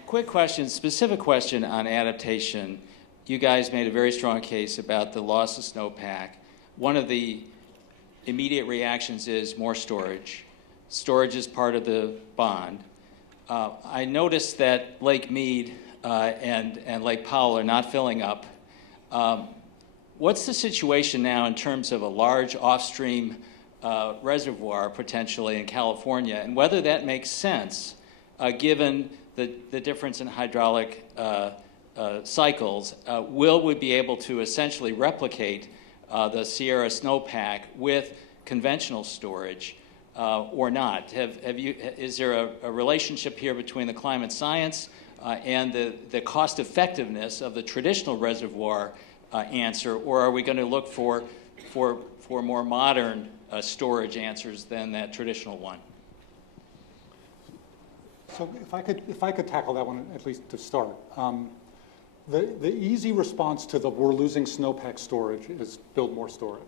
Quick question, specific question on adaptation. You guys made a very strong case about the loss of snowpack. One of the immediate reactions is more storage. Storage is part of the bond. I noticed that Lake Mead and Lake Powell are not filling up. What's the situation now in terms of a large off-stream reservoir potentially in California, and whether that makes sense given the difference in hydraulic cycles? Will we be able to essentially replicate the Sierra snowpack with conventional storage or not? Is there a relationship here between the climate science and the cost effectiveness of the traditional reservoir answer, or are we going to look for more modern storage answers than that traditional one? So if I could tackle that one at least to start. The easy response to the we're losing snowpack storage is build more storage.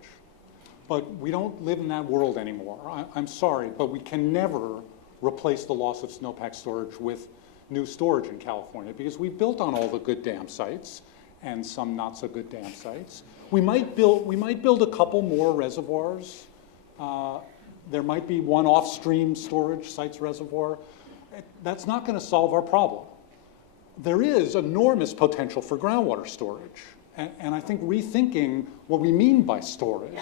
But we don't live in that world anymore. I'm sorry, but we can never replace the loss of snowpack storage with new storage in California because we built on all the good dam sites and some not so good dam sites. We might build a couple more reservoirs. There might be one off-stream storage sites reservoir. That's not going to solve our problem. There is enormous potential for groundwater storage. And I think rethinking what we mean by storage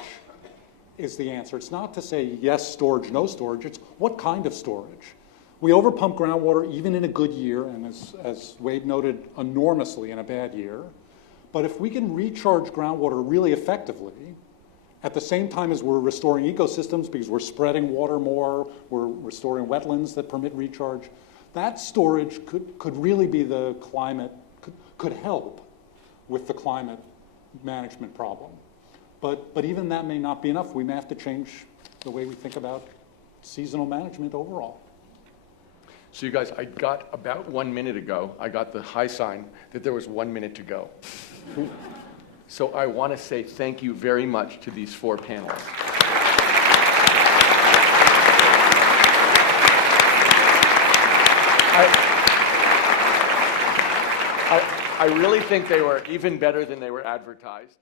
is the answer. It's not to say yes storage, no storage. It's what kind of storage. We overpump groundwater even in a good year, and as Wade noted, enormously in a bad year. But if we can recharge groundwater really effectively, at the same time as we're restoring ecosystems because we're spreading water more, we're restoring wetlands that permit recharge, that storage could really be the climate, could help with the climate management problem. But even that may not be enough. We may have to change the way we think about seasonal management overall. So you guys, I got about 1 minute ago, I got the high sign that there was 1 minute to go. So I want to say thank you very much to these 4 panelists. I really think they were even better than they were advertised.